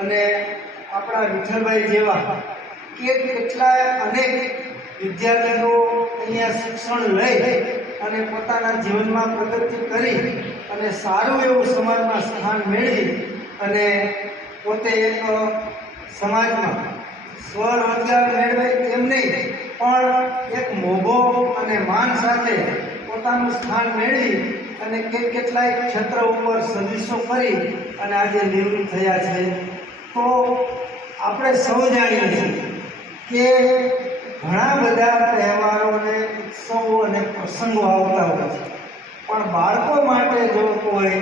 અને આપણા વિઠ્ઠલભાઈ જેવા કેટલાય અનેક વિદ્યાર્થીઓ અહીંયા શિક્ષણ લઈ અને પોતાના જીવનમાં પ્રગતિ કરી અને સારું એવું સમાજમાં સ્થાન મેળવી અને પોતે એક સમાજમાં સ્વરોજગાર મેળવે એમ નહીં પણ એક મોભો અને માન સાથે પોતાનું સ્થાન મેળવી અને કેટલાય ક્ષેત્ર ઉપર સર્વિસો કરી અને આજે નિવૃત્ત થયા છે. તો આપણે સૌ જાણીએ છીએ કે ઘણા બધા તહેવારો અને ઉત્સવો અને પ્રસંગો આવતા હોય છે, પણ બાળકો માટે જો કોઈ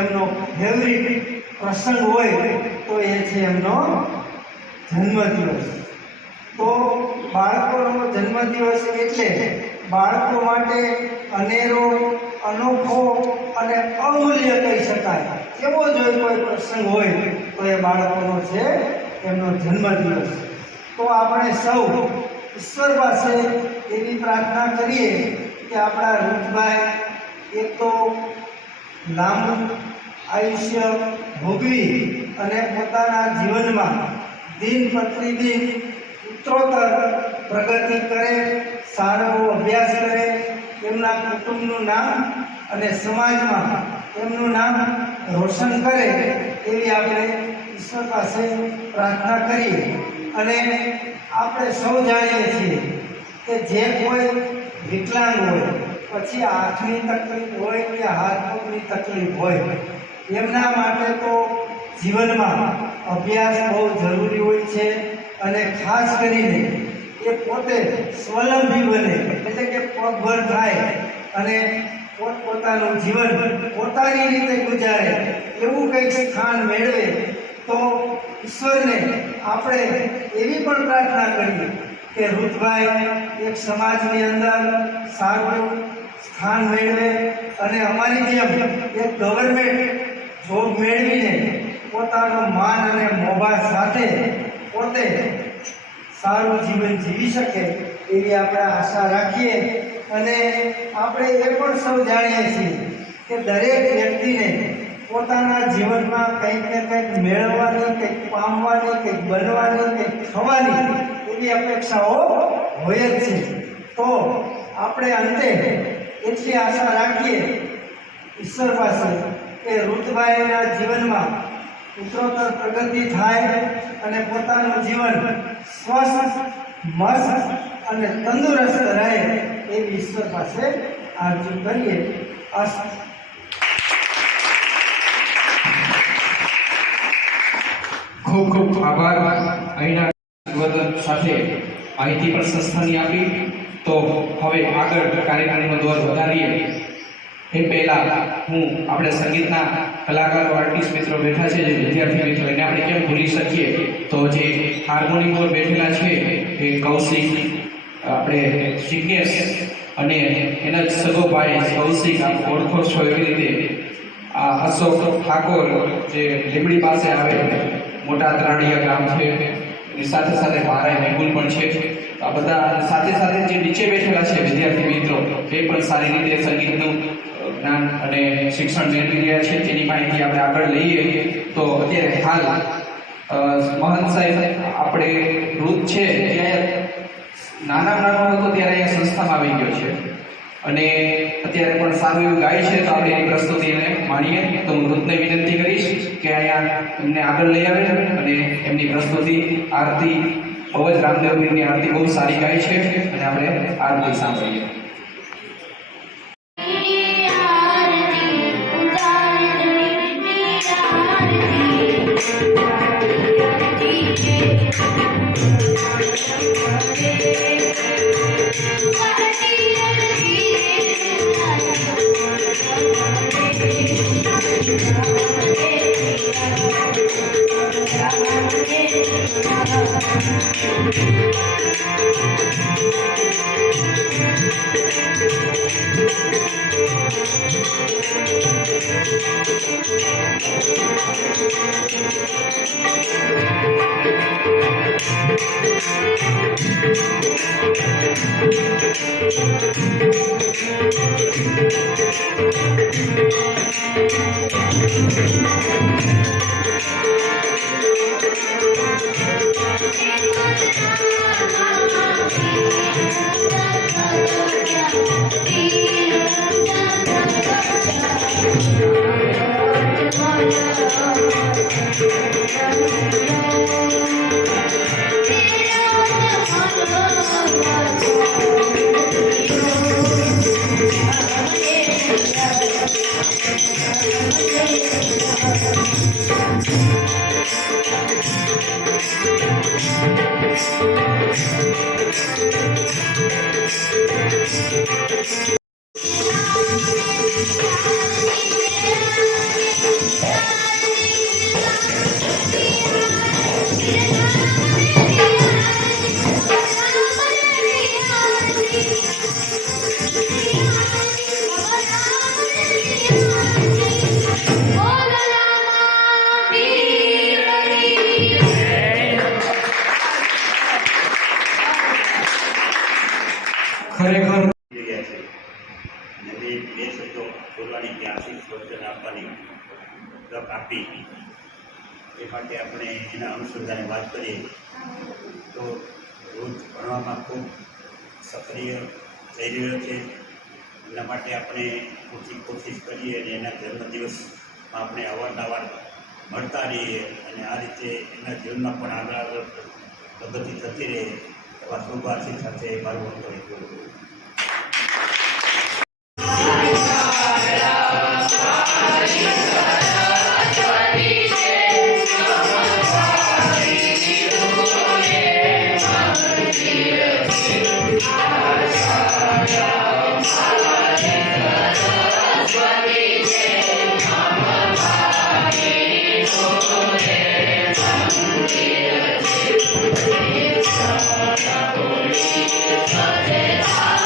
એમનો ફેવરિટ પ્રસંગ હોય તો એ છે એમનો જન્મદિવસ. તો બાળકોનો જન્મદિવસ એટલે બાળકો માટે અનેરો, અનોખો અને અમૂલ્ય કહી શકાય એવો જો કોઈ પ્રસંગ હોય તો એ બાળકોનો છે એમનો જન્મદિવસ. તો આપણે સૌ ઈશ્વર પાસે એવી પ્રાર્થના કરીએ કે આપણા રૂપભાઈ એક તો લાંબુ આયુષ્ય ભોગવી અને પોતાના જીવનમાં દિન પ્રતિદિન ઉત્તરોત્તર પ્રગતિ કરે, સારો અભ્યાસ કરે, એમના કુટુંબનું નામ અને સમાજમાં એમનું નામ રોશન કરે એવી આપણે ઈશ્વર પાસે પ્રાર્થના કરીએ. અને આપણે સૌ જાણીએ છીએ કે જે કોઈ વિકલાંગ હોય, પછી આંખની તકલીફ હોય કે હાથ પગની તકલીફ હોય, એમના માટે તો જીવનમાં અભ્યાસ બહુ જરૂરી હોય છે. અને ખાસ કરીને એ પોતે સ્વલંબી બને, એટલે કે પગભર થાય અને પોતાનું જીવન પોતાની રીતે ગુજારે એવું કંઈક સ્થાન મેળવે. તો ઈશ્વરને આપણે એવી પણ પ્રાર્થના કરીએ કે રૂપભાઈ એક સમાજની અંદર સારું સ્થાન મેળવે અને અમારી જેમ એક ગવર્મેન્ટ જોબ મેળવીને પોતાનું માન અને મોભા સાથે પોતે સારું જીવન જીવી શકે એવી આપણે આશા રાખીએ. અને આપણે એ પણ સૌ જાણીએ છીએ કે દરેક વ્યક્તિને પોતાના જીવનમાં કંઈક ને કંઈક મેળવવાની, કંઈક પામવાની, કંઈક બનવાની, કંઈક થવાની એવી અપેક્ષાઓ હોય જ છે. તો આપણે અંતે એટલી આશા રાખીએ ઈશ્વર પાસે કે ઋતભાઈના જીવનમાં ઉત્તરોત્તર પ્રગતિ થાય અને પોતાનું જીવન સ્વસ્થ, મસ્ત અને તંદુરસ્ત રહે એવી ઈશ્વર પાસે આરજુ કરીએ. ખૂબ ખૂબ આભાર. અહીંના નિવેદન સાથે માહિતી પણ સંસ્થાની આપી. તો હવે આગળ કાર્યક્રમનો દોર વધારીએ એ પહેલા હું આપણે સંગીતના કલાકારો, આર્ટિસ્ટ મિત્રો બેઠા છે, જે વિદ્યાર્થી મિત્રો, એને આપણે કેમ ભૂલી શકીએ. તો જે હાર્મોનિયમ પર બેઠેલા છે એ કૌશિક, આપણે જિજ્ઞેશ અને એના જ સગો ભાઈ કૌશિક, આપ ઓળખો છો એવી રીતે આ અશોક ઠાકોર, જે લીમડી પાસે આવે મોટા ત્રાડિયા ગામ છે, એની સાથે સાથે મારા મેહુલ પણ છે. આ બધા સાથે સાથે જે નીચે બેઠેલા છે વિદ્યાર્થી મિત્રો, એ પણ સારી રીતે સંગીતનું જ્ઞાન અને શિક્ષણ મેળવી રહ્યા છે. તેની માહિતી આપણે આગળ લઈએ. તો અત્યારે હાલ મહંત સાહેબ, આપણે ઋત છે ત્યારે નાનો હતો ત્યારે અહીંયા સંસ્થામાં આવી ગયો છે અને અત્યારે પણ સારું એવું ગાય છે. તો આપણે એની પ્રસ્તુતિ એને માણીએ. તો હું ઋતને વિનંતી કરીશ કે અહીંયા એમને આગળ લઈ આવે અને એમની પ્રસ્તુતિ, આરતી, બહુ જ રામદેવપીરની આરતી બહુ સારી ગાય છે અને આપણે આરતી સાંભળીએ. ખરેખર બે શબ્દો બોલવાની ત્યાંથી સ્વચન આપવાની તક આપી. એ માટે આપણે એના અનુસંધાને વાત કરીએ તો રોજ ભણવામાં ખૂબ સક્રિય થઈ રહ્યો છે. એના માટે આપણે પૂરતી કોશિશ કરીએ અને એના જન્મદિવસમાં આપણે અવારનવાર મળતા રહીએ અને આ રીતે એના જીવનમાં પણ આગળ પ્રગતિ થતી રહે એવા શુભાશી સાથે મારું વક્તવ્ય કરું છું. Jai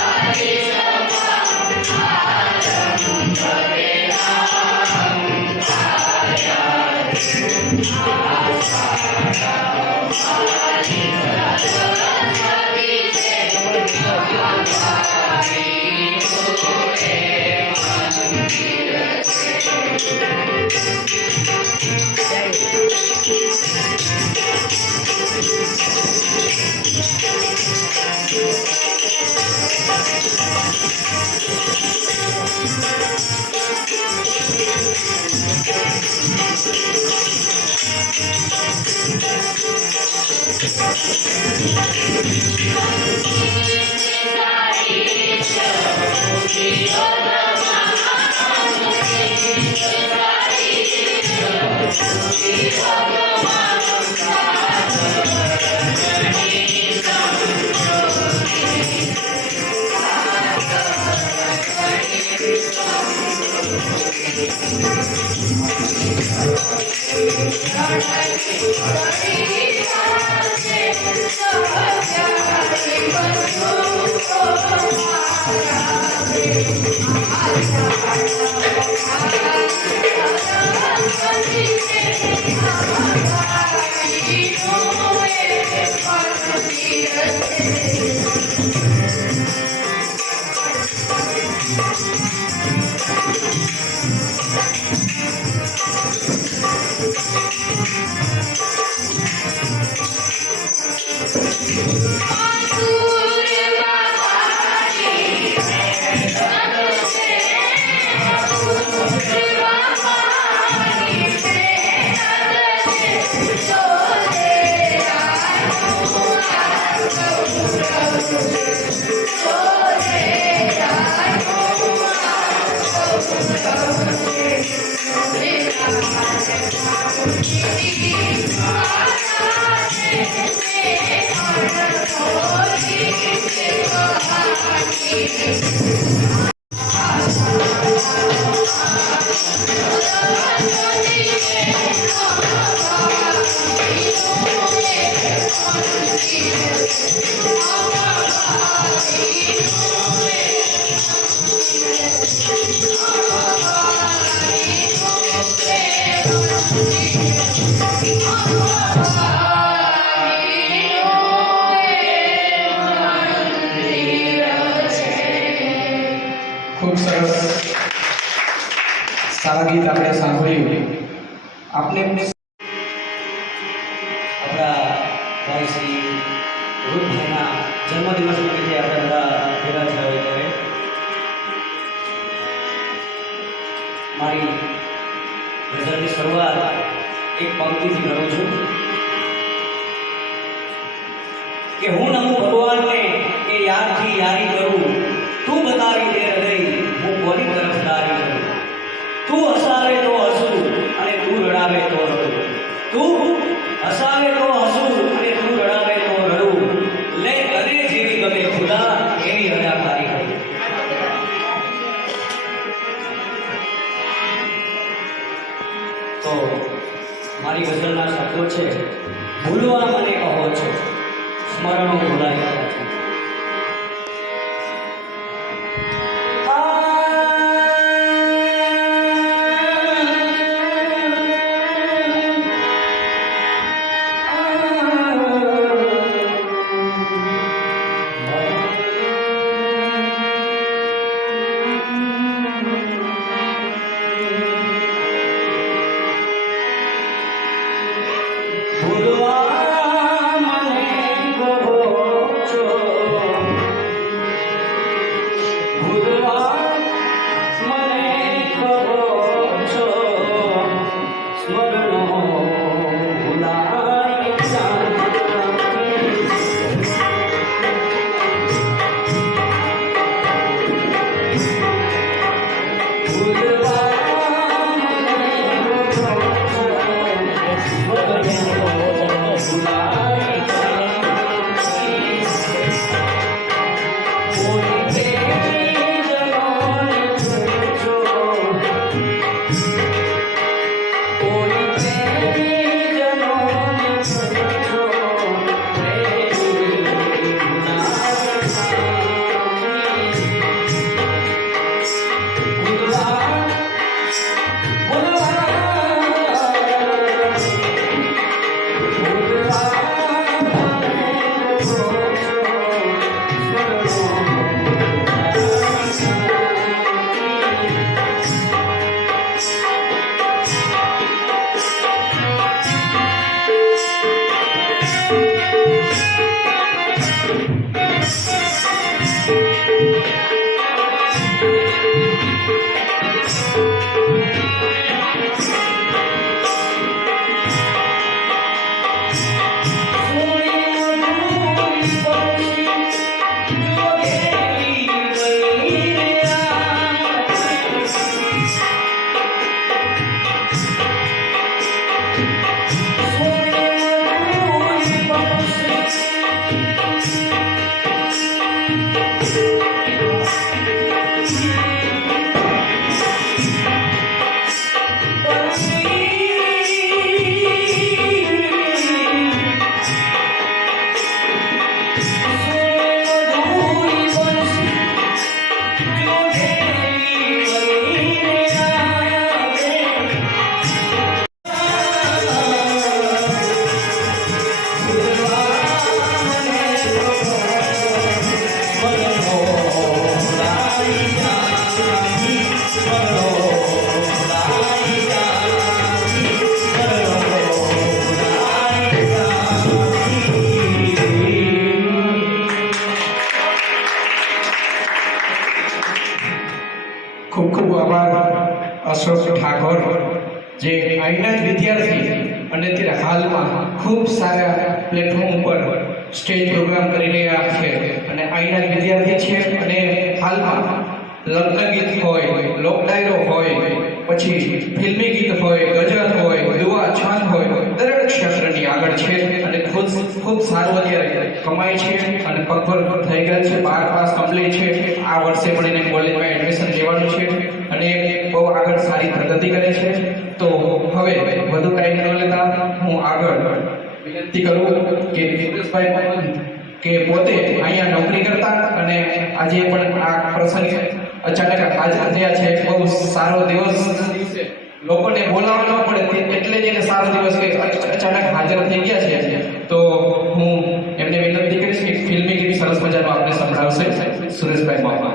ખૂબ સરસ સારા ગીત આપણે સાંભળ્યું. આપને આપણા ભાઈ શ્રી રૂપભાઈના જન્મદિવસ નિમિત્તે આપણે બધા ભેગા થયા હોય ત્યારે મારી ગઝલની શરૂઆત એક પંક્તિથી કરું છું કે હું નમું ભગવાનને કે યાદથી યારી કરું, તું બતાવી દે હૃદય હું કોની તરફ દારી કરું, તું હસાવે તો હસું અને તું રડાવે તો રડું, તું હસાવે તો હસું અને તું રડાવે તો રડું, લે તને જેવી ગમે ખુદા એવી અદાકારી કરું. તો મારી ગઝલના શબ્દો છે, ભૂલવા મને કહો છો, સ્મરણો ભૂલાય નથી. ખૂબ ખૂબ આભાર અશોક ઠાકોર, જે અહીંના જ વિદ્યાર્થી અને અત્યારે હાલમાં ખૂબ સારા પ્લેટફોર્મ ઉપર સ્ટેજ પ્રોગ્રામ કરી રહ્યા છે અને અહીંના જ વિદ્યાર્થી છે અને હાલમાં લગ્ન ગીત હોય, લોક ડાયરો હોય, પછી ફિલ્મી ગીત હોય, ગઝલ હોય, દુઆ છંદ હોય, દરેક ક્ષેત્રની આગળ છે અને ખૂબ સારું અત્યારે કમાય છે અને પગભર થઈ ગયા છે. 12 પાસ કમ્પ્લીટ છે. આ વર્ષે પણ એને કોલેજમાં એડમિશન લેવાનું છે અને બહુ આગળ સારી પ્રગતિ કરે છે. તો હવે વધુ ટાઈમ ન લેતા હું આગળ વિનંતી કરું કે વિપુલભાઈ કે પોતે અહીંયા નોકરી કરતા અને આજે પણ આ પ્રસંગે અચાનક હાજર થયા છે. બહુ સારો દિવસ, લોકોને બોલાવવા ન પડે એટલે જ એને સારો દિવસ કે અચાનક હાજર થઈ ગયા છે. તો હું એમને વિનંતી કરીશ કે ફિલ્મી ગીત સરસ મજાનું આપણે સંભળાવશે સુરેશભાઈ મામા.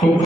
ખૂબ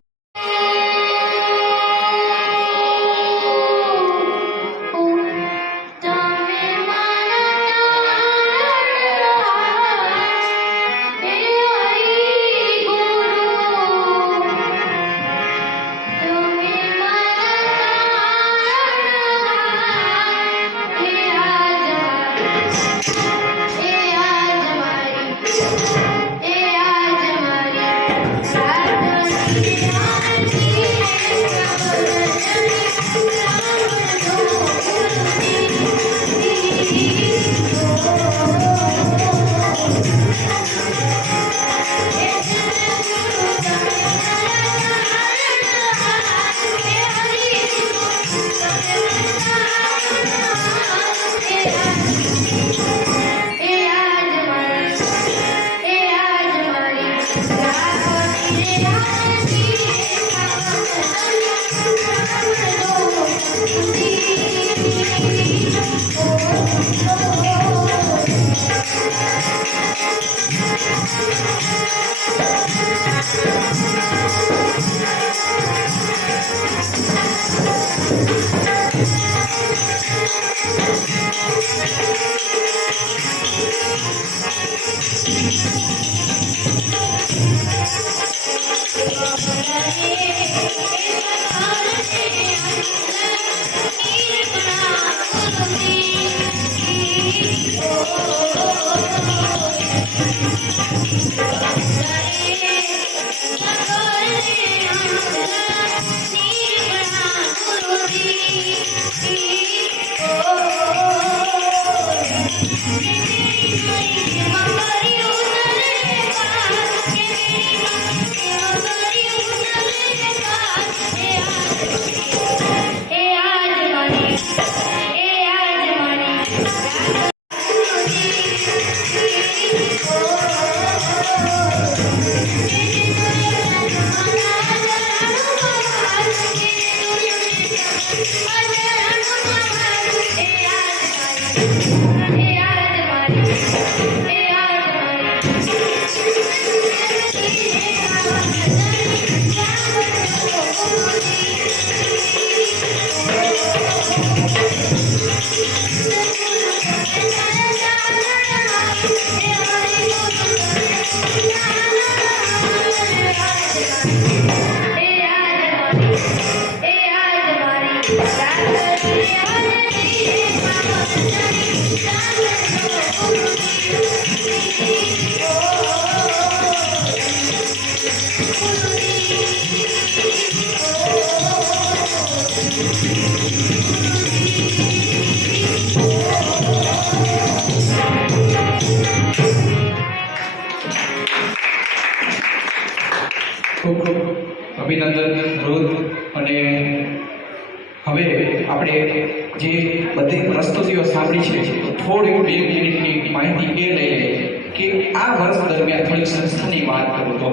Oh ખૂબ ખૂબ અભિનંદન રોજ. અને હવે આપણે જે બધી પ્રસ્તુતિઓ સાંભળી છે તો થોડી 2 મિનિટની માહિતી એ લઈએ કે આ વર્ષ દરમિયાન થોડી સંસ્થાની વાત કરું તો